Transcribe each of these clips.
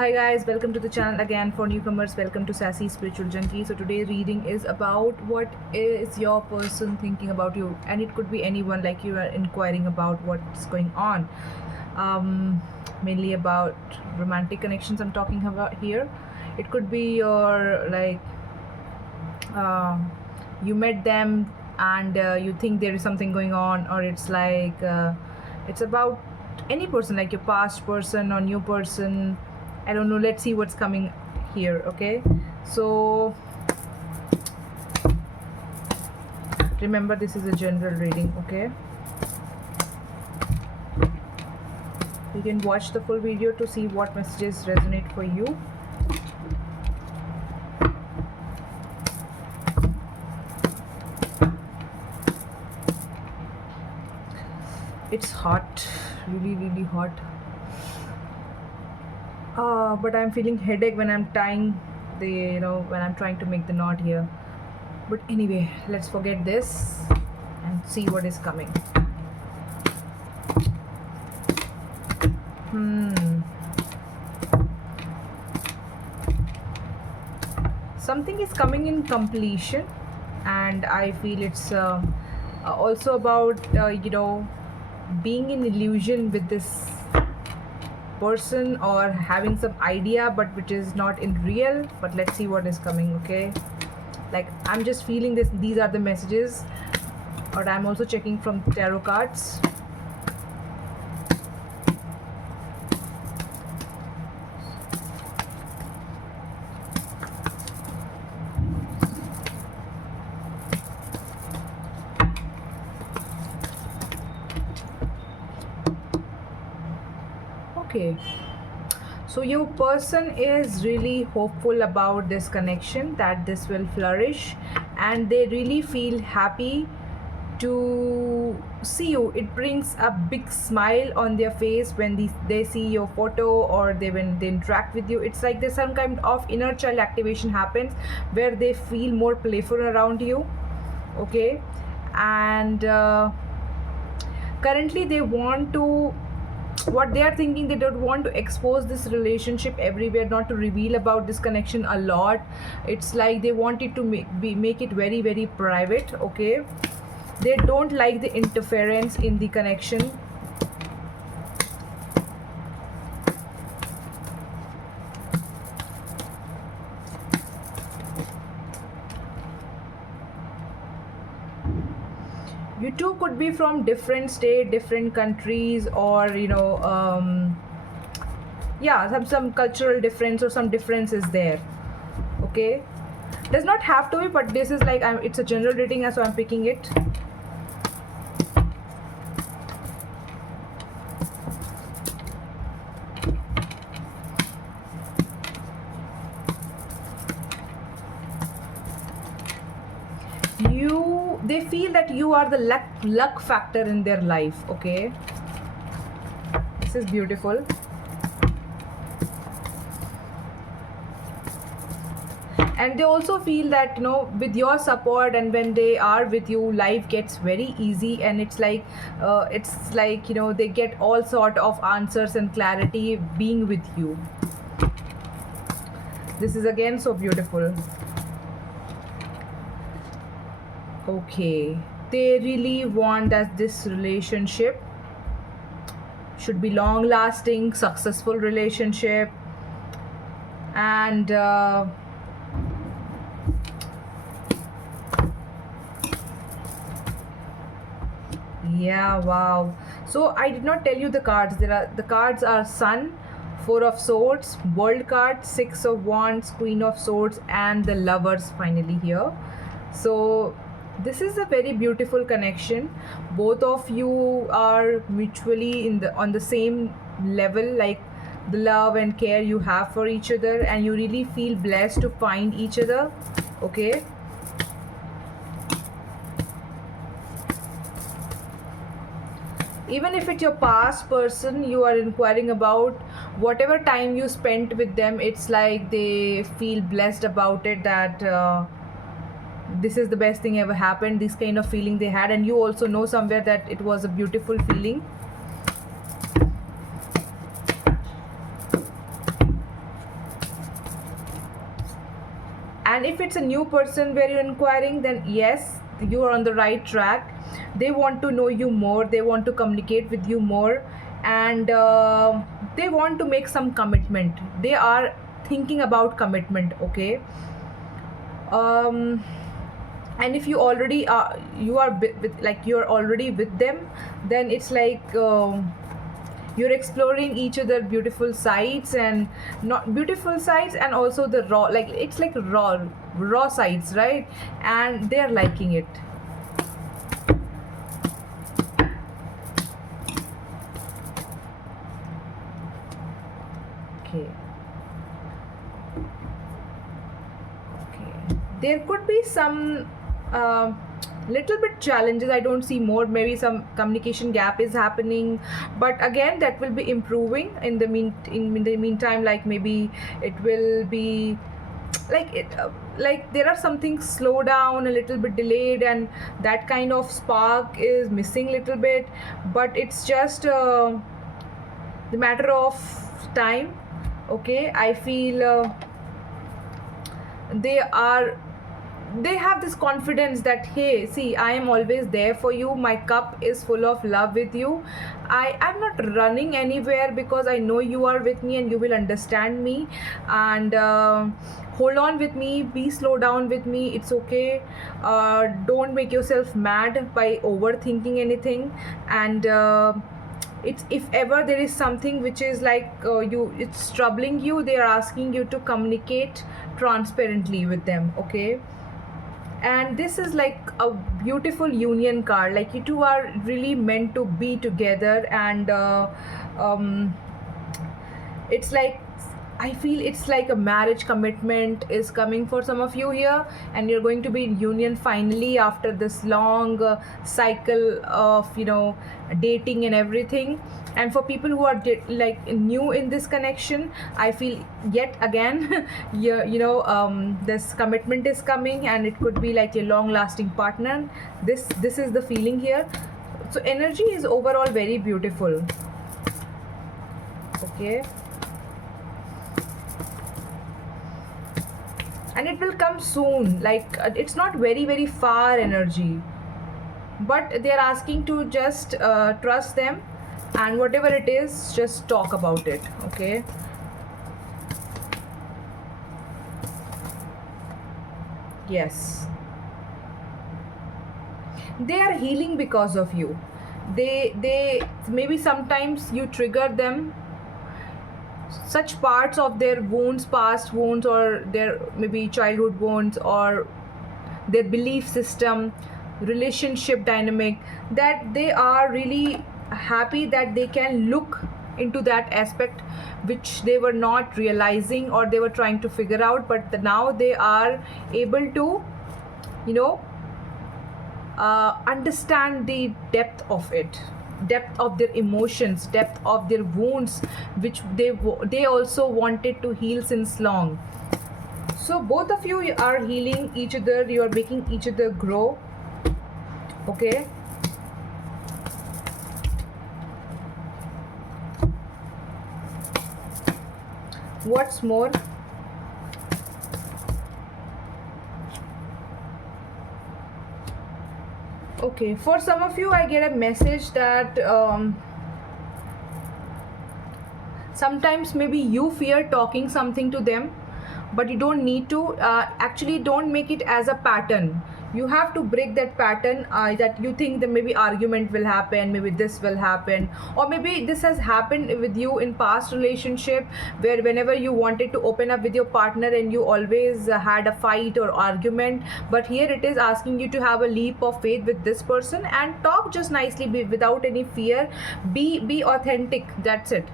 Hi guys, welcome to the channel again. For newcomers, welcome to Sassy Spiritual Junkie. So today's reading is about what is your person thinking about you, and it could be anyone, like you are inquiring about what's going on. Mainly about romantic connections I'm talking about here. It could be your um you met them and you think there is something going on, or it's about any person, like your past person or new person. I don't know. Let's see what's coming here. Okay, so remember, this is a general reading. Okay, you can watch the full video to see what messages resonate for you. It's hot, really hot. But I'm feeling headache when I'm tying when I'm trying to make the knot here. But anyway, let's forget this and see what is coming. Something is coming in completion, and I feel it's also about being in illusion with this person, or having some idea but which is not in real. But let's see what is coming. Okay, like I'm just feeling this. These are the messages, but I'm also checking from tarot cards. Okay, so your person is really hopeful about this connection, that this will flourish, and they really feel happy to see you. It brings a big smile on their face when they see your photo, or when they interact with you. It's like there's some kind of inner child activation happens where they feel more playful around you. Okay, and currently they want to, what they are thinking, they don't want to expose this relationship everywhere, not to reveal about this connection a lot. It's like they want it to make it very private. Okay, they don't like the interference in the connection. You two could be from different state, different countries, or yeah, some cultural difference or some difference is there. Okay, does not have to be, but this is like it's a general reading, so I'm picking it. They feel that you are the luck factor in their life. Okay, this is beautiful. And they also feel that with your support, and when they are with you, life gets very easy, and it's like they get all sort of answers and clarity being with you. This is again so beautiful. Okay, they really want that this relationship should be long lasting, successful relationship. And yeah, wow. So I did not tell you the cards. The cards are Sun, Four of Swords, World card, Six of Wands, Queen of Swords, and the Lovers finally here. So this is a very beautiful connection. Both of you are mutually on the same level, like the love and care you have for each other, and you really feel blessed to find each other. Okay, even if it's your past person you are inquiring about, whatever time you spent with them, it's like they feel blessed about it, that this is the best thing ever happened, this kind of feeling they had. And you also know somewhere that it was a beautiful feeling. And if it's a new person where you're inquiring, then yes, you are on the right track. They want to know you more, they want to communicate with you more, and they want to make some commitment. They are thinking about commitment, okay? um and if you already are, you are like you're already with them, then it's like you're exploring each other beautiful sides, and not beautiful sides, and also the raw, like it's like raw sides, right? And they're liking it. Okay. Okay, there could be some uh, little bit challenges. I don't see more, maybe some communication gap is happening, but again that will be improving in the meantime. Like maybe it will be like it like there are some things slow down a little bit, delayed, and that kind of spark is missing a little bit, but it's just the matter of time. Okay, I feel they are, they have this confidence that, hey, see, I am always there for you, my cup is full of love with you, I'm not running anywhere, because I know you are with me and you will understand me, and hold on with me, be slow down with me, it's okay. Don't make yourself mad by overthinking anything, and it's, if ever there is something which is like it's troubling you, they are asking you to communicate transparently with them, okay? And this is like a beautiful union card, like you two are really meant to be together, and um, it's like, I feel it's like a marriage commitment is coming for some of you here, and you're going to be in union finally after this long cycle of, you know, dating and everything. And for people who are like new in this connection, I feel yet again this commitment is coming, and it could be like a long lasting partner. This is the feeling here. So energy is overall very beautiful. Okay, and it will come soon, like it's not very far energy, but they are asking to just trust them, and whatever it is, just talk about it, okay? Yes, they are healing because of you. They maybe sometimes you trigger them, such parts of their wounds, past wounds, or their maybe childhood wounds, or their belief system, relationship dynamic, that they are really happy that they can look into that aspect which they were not realizing, or they were trying to figure out, but now they are able to, you know, understand the depth of it, depth of their emotions, depth of their wounds, which they also wanted to heal since long. So both of you are healing each other, you are making each other grow, okay? What's more, okay, for some of you I get a message that sometimes maybe you fear talking something to them, but you don't need to. Actually, don't make it as a pattern. You have to break that pattern, that you think that maybe argument will happen, maybe this will happen, or maybe this has happened with you in past relationship, where whenever you wanted to open up with your partner and you always had a fight or argument. But here it is asking you to have a leap of faith with this person and talk just nicely, without any fear. Be authentic, that's it,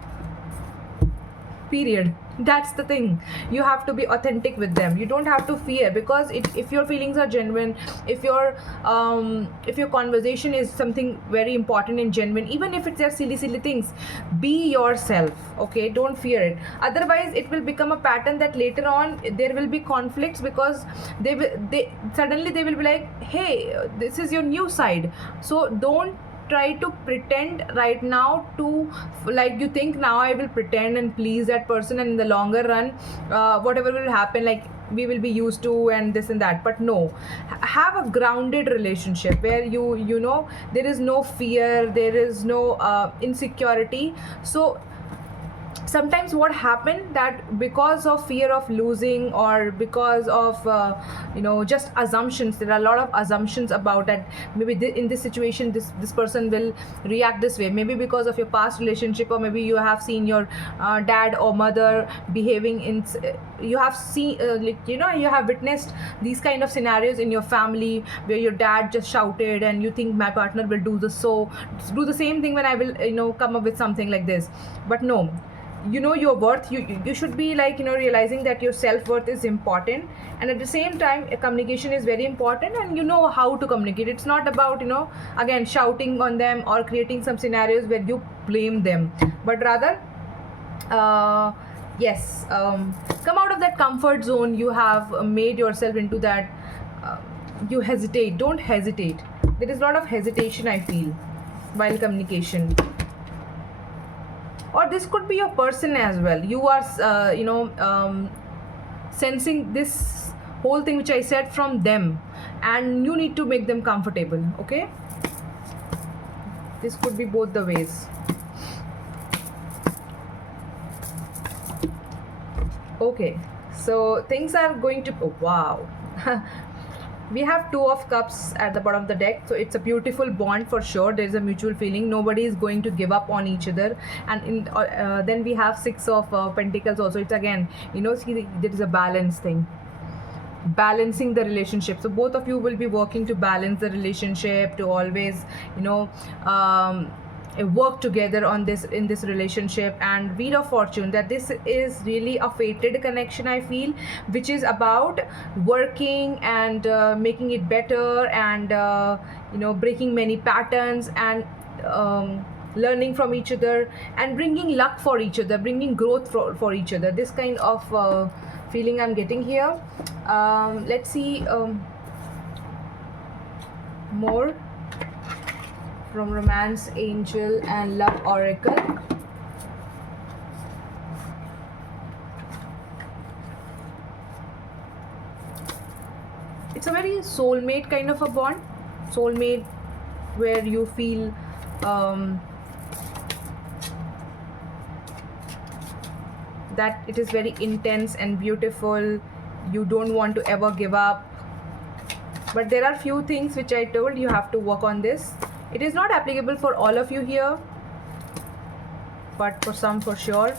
period. That's the thing, you have to be authentic with them. You don't have to fear, because if your feelings are genuine, if your conversation is something very important and genuine, even if it's just silly things, be yourself, okay? Don't fear it. Otherwise it will become a pattern that later on there will be conflicts, because they suddenly they will be like, hey, this is your new side. So don't try to pretend right now to, like, you think now I will pretend and please that person, and in the longer run whatever will happen, like we will be used to, and this and that. But no, have a grounded relationship where you know there is no fear, there is no insecurity. So sometimes what happened that because of fear of losing, or because of just assumptions, there are a lot of assumptions about that maybe in this situation this person will react this way, maybe because of your past relationship, or maybe you have seen your dad or mother behaving in you have seen you have witnessed these kind of scenarios in your family where your dad just shouted and you think my partner will do the same thing when I will come up with something like this. But no, you know your worth. You should be like realizing that your self-worth is important, and at the same time communication is very important, and you know how to communicate. It's not about again shouting on them or creating some scenarios where you blame them, but rather yes, come out of that comfort zone. You have made yourself into that. You hesitate, don't hesitate. There is a lot of hesitation I feel while communication. Or this could be your person as well. You are sensing this whole thing which I said from them, and you need to make them comfortable. Okay, this could be both the ways. Okay, so things are going to, oh, wow. We have two of cups at the bottom of the deck, so it's a beautiful bond for sure. There is a mutual feeling, nobody is going to give up on each other. And then we have six of pentacles also. It's again see, there is a balance thing, balancing the relationship. So both of you will be working to balance the relationship, to always work together on this, in this relationship. And Wheel of Fortune, that this is really a fated connection I feel, which is about working and making it better, and breaking many patterns, and learning from each other, and bringing luck for each other, bringing growth for each other. This kind of feeling I'm getting here. Let's see more from Romance Angel and Love Oracle. It's a very soulmate kind of a bond. Soulmate, where you feel that it is very intense and beautiful. You don't want to ever give up. But there are few things which I told you have to work on this. It is not applicable for all of you here, but for some for sure.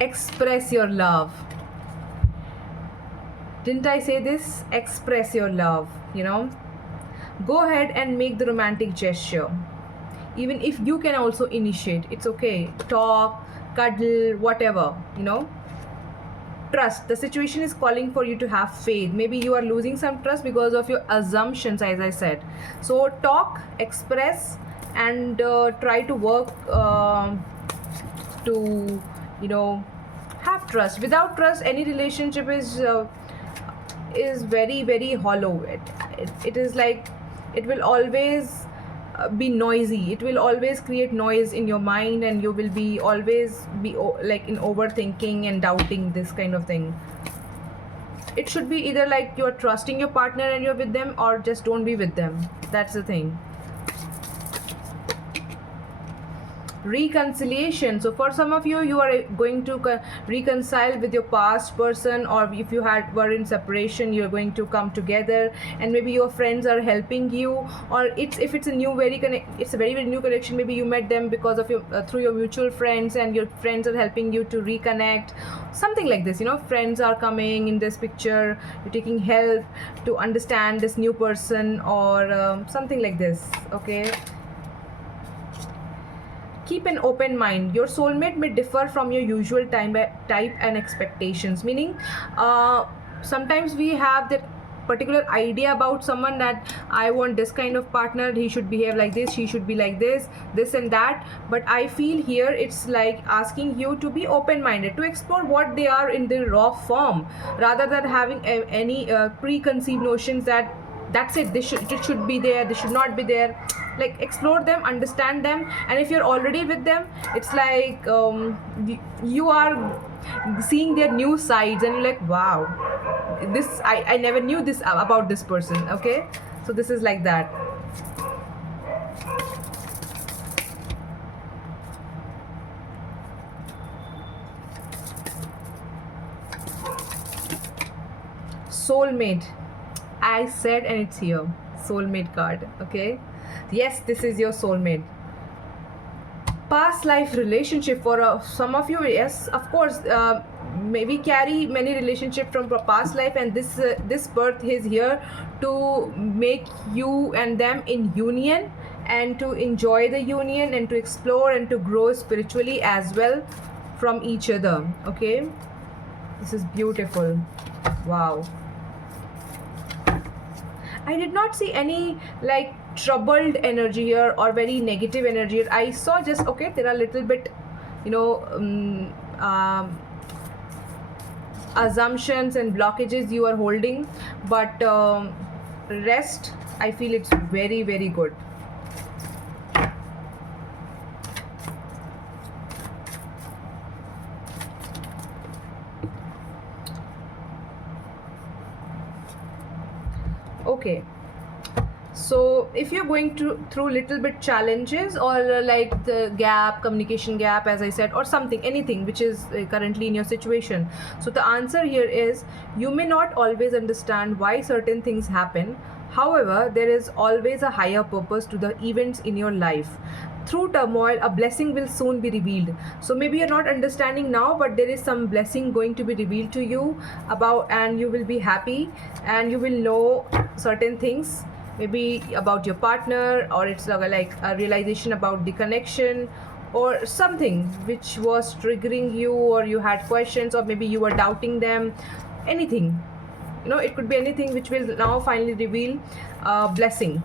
Express your love. Didn't I say this? Express your love, Go ahead and make the romantic gesture. Even if you can also initiate, it's okay. Talk, cuddle, whatever, Trust. The situation is calling for you to have faith. Maybe you are losing some trust because of your assumptions, as I said. So talk, express, and try to work to have trust. Without trust, any relationship is very, very hollow. It is like it will always be noisy. It will always create noise in your mind, and you will be always be like in overthinking and doubting, this kind of thing. It should be either like you're trusting your partner and you're with them, or just don't be with them. That's the thing. Reconciliation. So for some of you, you are going to reconcile with your past person, or if you were in separation, you're going to come together, and maybe your friends are helping you, or if it's a new it's a very, very new connection. Maybe you met them because of your through your mutual friends, and your friends are helping you to reconnect, something like this. Friends are coming in this picture. You're taking help to understand this new person, or something like this. Okay. Keep an open mind. Your soulmate may differ from your usual type and expectations. Meaning, sometimes we have that particular idea about someone, that I want this kind of partner, he should behave like this, she should be like this and that. But I feel here it's like asking you to be open-minded, to explore what they are in their raw form, rather than having any preconceived notions that that's it, it should be there, this should not be there. like explore them, understand them. And if you're already with them, it's like you are seeing their new sides, and you're like, wow, this I never knew this about this person. Okay, so this is like that. Soulmate, I said, and it's here. Soulmate card. Okay, yes, this is your soulmate. Past life relationship for some of you, yes, of course. Maybe carry many relationship from past life, and this birth is here to make you and them in union, and to enjoy the union, and to explore and to grow spiritually as well from each other. Okay, this is beautiful. Wow. I did not see any like troubled energy here or very negative energy here. I saw just, okay, there are little bit, you know, assumptions and blockages you are holding, but rest, I feel it's very, very good. Okay, so if you're going through little bit challenges, or like the gap, communication gap, as I said, or something, anything which is currently in your situation, so the answer here is, you may not always understand why certain things happen. However, there is always a higher purpose to the events in your life. Through turmoil, a blessing will soon be revealed. So maybe you're not understanding now, but there is some blessing going to be revealed to you about, and you will be happy, and you will know certain things, maybe about your partner, or it's like a realization about the connection, or something which was triggering you, or you had questions, or maybe you were doubting them. Anything, you know, it could be anything which will now finally reveal blessing.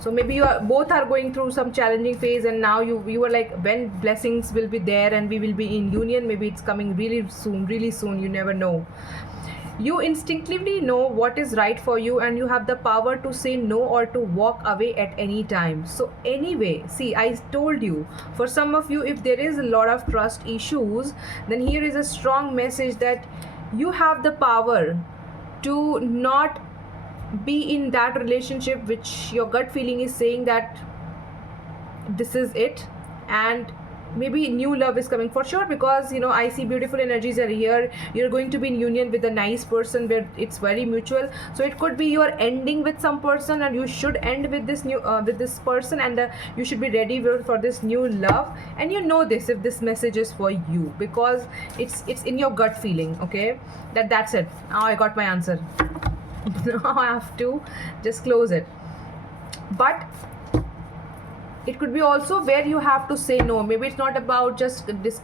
So maybe you are both are going through some challenging phase, and now you are like, when blessings will be there and we will be in union, maybe it's coming really soon, really soon, you never know. You instinctively know what is right for you, and you have the power to say no or to walk away at any time. So anyway, see, I told you, for some of you, if there is a lot of trust issues, then here is a strong message that you have the power to not be in that relationship which your gut feeling is saying that this is it, and maybe new love is coming for sure, because you know, I see beautiful energies are here. You're going to be in union with a nice person where it's very mutual. So it could be you are ending with some person, and you should end with this new with this person, and you should be ready for this new love. And you know this, if this message is for you, because it's in your gut feeling. Okay, that's it. Now I got my answer. Now I have to just close it. But it could be also where you have to say no. Maybe it's not about just this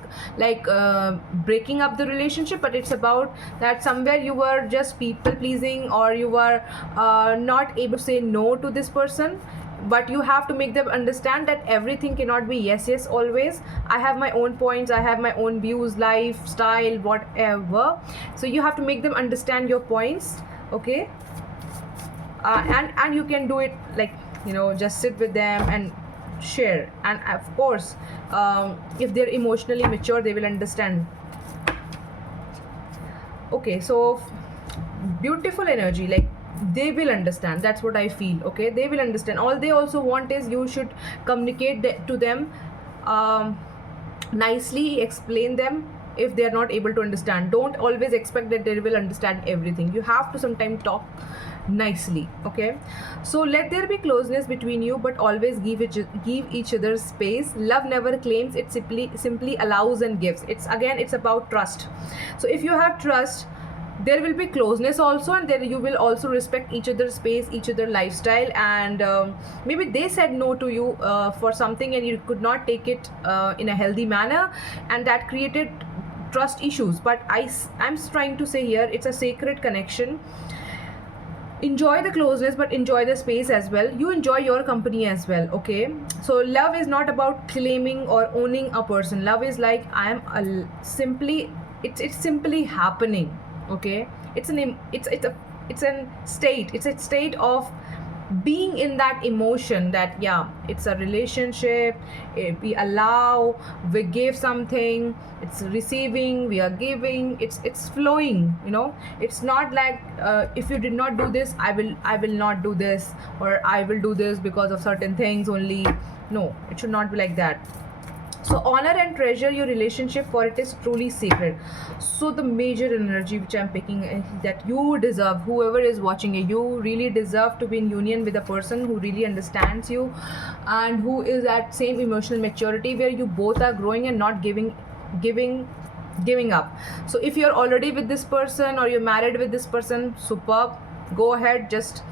breaking up the relationship, but it's about that somewhere you were just people pleasing, or you were not able to say no to this person. But you have to make them understand that everything cannot be yes, yes always. I have my own points, I have my own views, lifestyle, whatever. So you have to make them understand your points. Okay, and you can do it like, you know, just sit with them and share. And of course, if they're emotionally mature, they will understand. Okay, so beautiful energy, like they will understand. That's what I feel. Okay, they will understand. All they also want is you should communicate to them nicely, explain them. If they are not able to understand, don't always expect that they will understand everything. You have to sometimes talk nicely. Okay, so let there be closeness between you, but always give each other space. Love never claims, it simply allows and gives. It's about trust. So if you have trust, there will be closeness also, and there you will also respect each other's space, each other lifestyle. And maybe they said no to you for something, and you could not take it in a healthy manner, and that created trust issues. But I'm trying to say here, it's a sacred connection. Enjoy the closeness, but enjoy the space as well. You enjoy your company as well. Okay, so love is not about claiming or owning a person. Love is like, I am simply, it's simply happening. Okay, it's a state of being in that emotion that yeah, it's a relationship, we allow, we give something, it's receiving, we are giving, it's flowing, you know. It's not like if you did not do this, I will not do this, or I will do this because of certain things only. No, it should not be like that. So honor and treasure your relationship, for it is truly sacred. So the major energy which I'm picking is that you deserve, whoever is watching you really deserve to be in union with a person who really understands you, and who is at same emotional maturity where you both are growing and not giving up. So if you're already with this person or you're married with this person, superb, go ahead. Just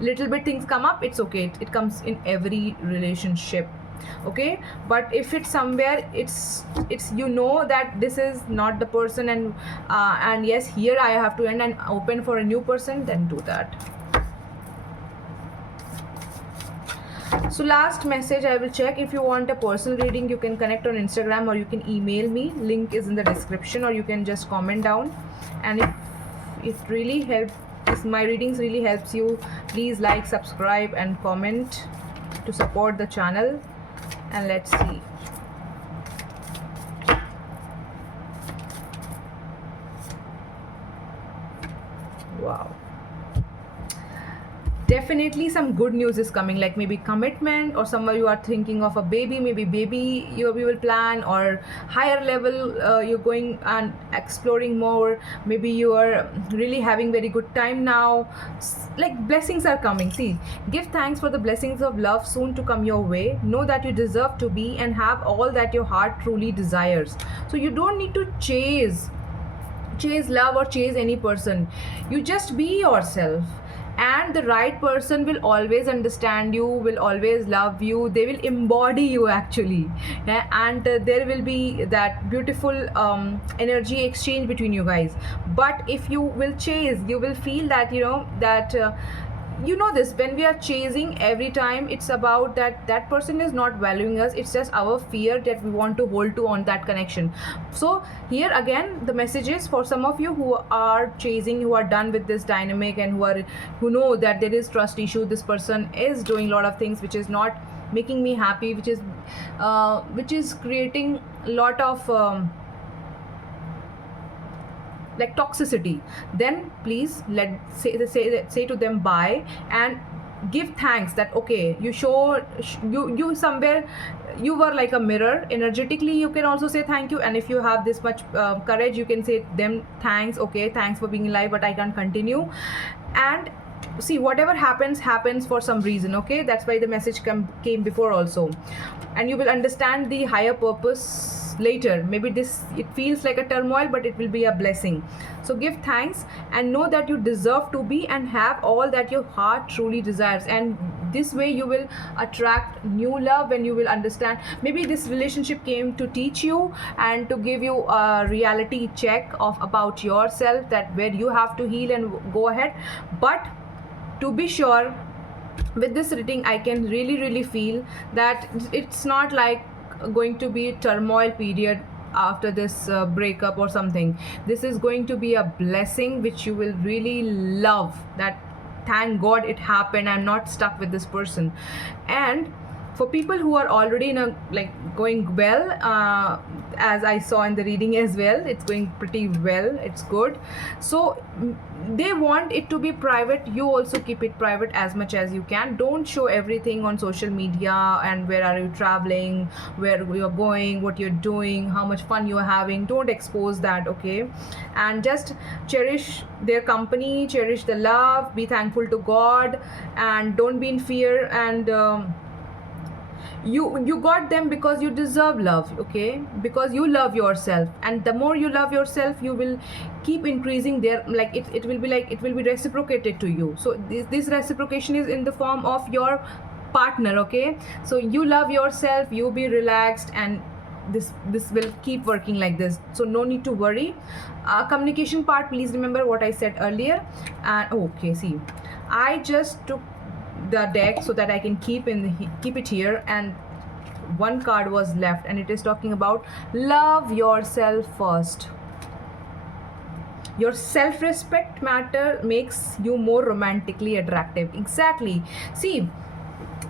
little bit things come up, it's okay, it comes in every relationship, okay. But if it's somewhere, it's you know that this is not the person, and yes, here I have to end and open for a new person, then do that. So last message I will check. If you want a personal reading, you can connect on Instagram or you can email me, link is in the description, or you can just comment down. And if it really helps, if my readings really helps you, please like, subscribe and comment to support the channel. And let's see. Wow, definitely some good news is coming, like maybe commitment, or somewhere you are thinking of a baby, maybe baby you will plan, or higher level you're going and exploring more, maybe you are really having very good time now. Like blessings are coming. See, give thanks for the blessings of love soon to come your way. Know that you deserve to be and have all that your heart truly desires. So you don't need to chase love or chase any person. You just be yourself, and the right person will always understand you, will always love you, they will embody you actually. And there will be that beautiful energy exchange between you guys. But if you will chase, you will feel that, you know, that you know this, when we are chasing every time, it's about that person is not valuing us, it's just our fear that we want to hold to on that connection. So here again, the message is for some of you who are chasing, who are done with this dynamic, and who know that there is trust issue, this person is doing a lot of things which is not making me happy, which is creating a lot of like toxicity, then please say to them bye, and give thanks that okay, you show you somewhere you were like a mirror energetically. You can also say thank you, and if you have this much courage, you can say them thanks, okay, thanks for being alive, but I can't continue. And see, whatever happens for some reason, okay. That's why the message came before also, and you will understand the higher purpose later. Maybe it feels like a turmoil, but it will be a blessing. So give thanks and know that you deserve to be and have all that your heart truly desires, and this way you will attract new love. When you will understand, maybe this relationship came to teach you and to give you a reality check of about yourself, that where you have to heal and go ahead. But to be sure, with this reading I can really feel that it's not like going to be a turmoil period after this breakup or something. This is going to be a blessing which you will really love, that thank God it happened, I'm not stuck with this person. And for people who are already in a like going well, as I saw in the reading as well, it's going pretty well, it's good. So they want it to be private, you also keep it private as much as you can. Don't show everything on social media, and where are you traveling, where you're going, what you're doing, how much fun you're having. Don't expose that, okay. And just cherish their company, cherish the love, be thankful to God, and don't be in fear. And you got them because you deserve love, okay, because you love yourself, and the more you love yourself, you will keep increasing their, like it will be like it will be reciprocated to you. So this reciprocation is in the form of your partner, okay. So you love yourself, you be relaxed, and this will keep working like this. So no need to worry. Communication part, please remember what I said earlier. And okay, see, I just took the deck so that I can keep it here, and one card was left, and it is talking about love yourself first. Your self-respect matter makes you more romantically attractive. Exactly. See,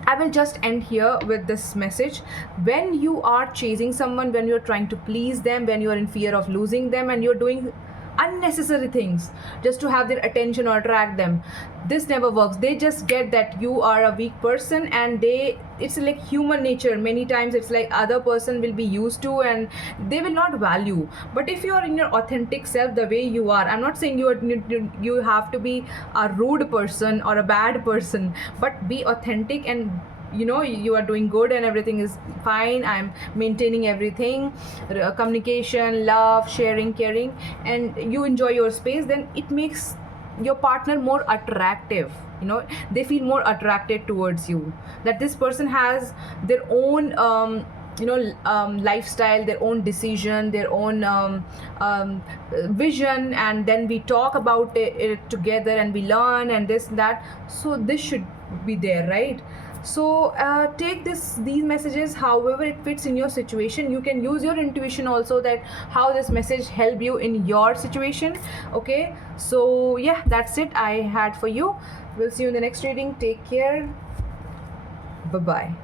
I will just end here with this message. When you are chasing someone, when you're trying to please them, when you're in fear of losing them, and you're doing unnecessary things just to have their attention or attract them, this never works. They just get that you are a weak person, and it's like human nature. Many times it's like other person will be used to and they will not value. But if you are in your authentic self, the way you are, I'm not saying you have to be a rude person or a bad person, but be authentic, and you are doing good and everything is fine. I'm maintaining everything, communication, love, sharing, caring, and you enjoy your space, then it makes your partner more attractive. They feel more attracted towards you, that this person has their own lifestyle, their own decision, their own vision, and then we talk about it together and we learn and this and that. So this should be there, right? So take these messages however it fits in your situation. You can use your intuition also, that how this message help you in your situation. Okay, so yeah, that's it I had for you. We'll see you in the next reading. Take care. Bye bye.